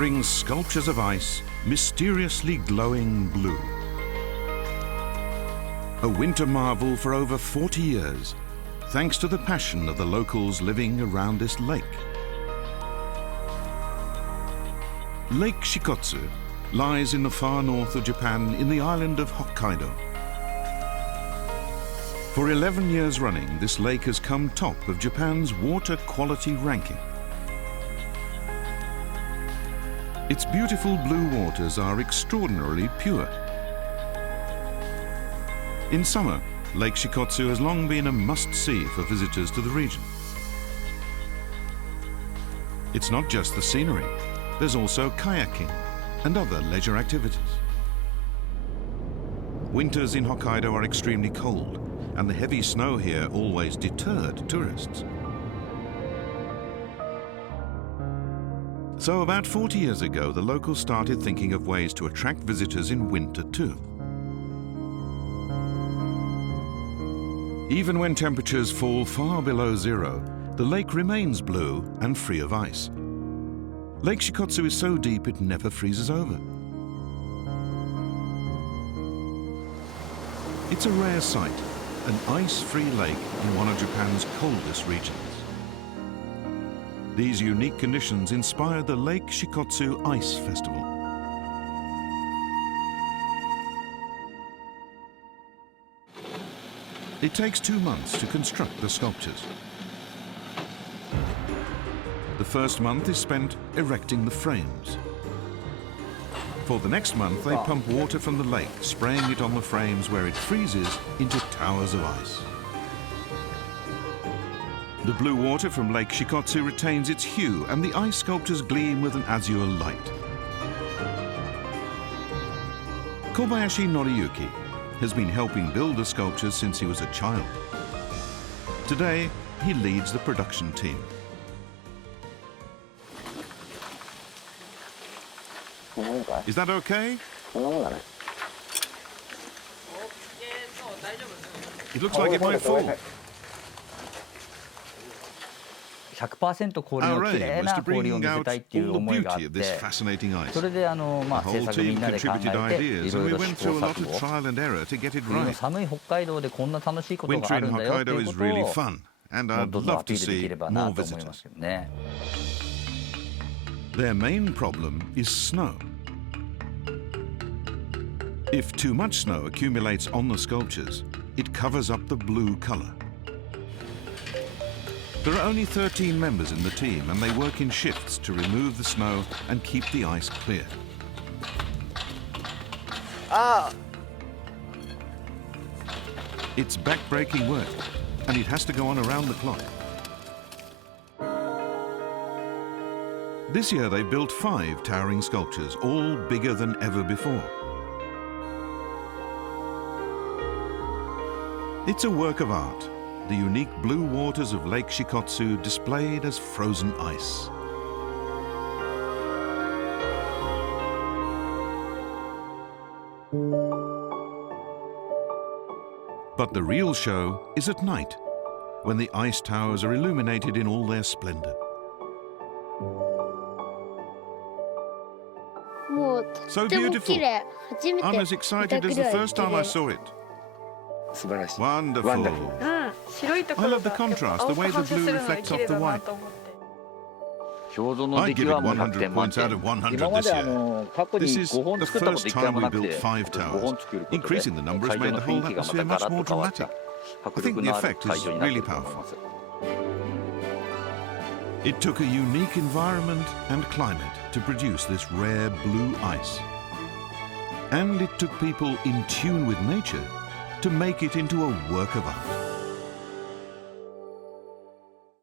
towering sculptures of ice, mysteriously glowing blue. A winter marvel for over 40 years, thanks to the passion of the locals living around this lake. Lake Shikotsu lies in the far north of Japan in the island of Hokkaidu. For 11 years running, this lake has come top of Japan's water quality ranking. Its beautiful blue waters are extraordinarily pure. In summer, Lake Shikotsu has long been a must-see for visitors to the region. It's not just the scenery. There's also kayaking and other leisure activities. Winters in Hokkaido are extremely cold, and the heavy snow here always deterred tourists. So about 40 years ago, the locals started thinking of ways to attract visitors in winter too. Even when temperatures fall far below zero, the lake remains blue and free of ice. Lake Shikotsu is so deep it never freezes over. It's a rare sight, an ice-free lake in one of Japan's coldest regions. These unique conditions inspired the Lake Shikotsu Ice Festival. It takes 2 months to construct the sculptures. The first month is spent erecting the frames. For the next month, they pump water from the lake, spraying it on the frames where it freezes into towers of ice. The blue water from Lake Shikotsu retains its hue, and the ice sculptures gleam with an azure light. Kobayashi Noriyuki has been helping build the sculptures since he was a child. Today, he leads the production team. Is that okay? It looks like it might fall. 100% 氷のきれいな氷を見せたいっていう思いがあって、それで制作みんなで考えていろいろ試行錯誤、冬の寒い北海道でこんな楽しいことがあるんだよっていうことをもっとアピールできればなと思いますけどね。Their main problem is snow. If too much snow accumulates on the sculptures, it covers up the blue color. There are only 13 members in the team, and they work in shifts to remove the snow and keep the ice clear. It's back-breaking work, and it has to go on around the clock. This year they built 5 towering sculptures, all bigger than ever before. It's a work of art, the unique blue waters of Lake Shikotsu displayed as frozen ice. But the real show is at night, when the ice towers are illuminated in all their splendor. So beautiful. I'm as excited as the first time I saw it. Wonderful. I love the contrast, the way the blue reflects off the white. I give it 100 points out of 100 this year. This is the first time we built 5 towers. Increasing the number has made the whole atmosphere much more dramatic. I think the effect is really powerful. It took a unique environment and climate to produce this rare blue ice. And it took people in tune with nature to make it into a work of art.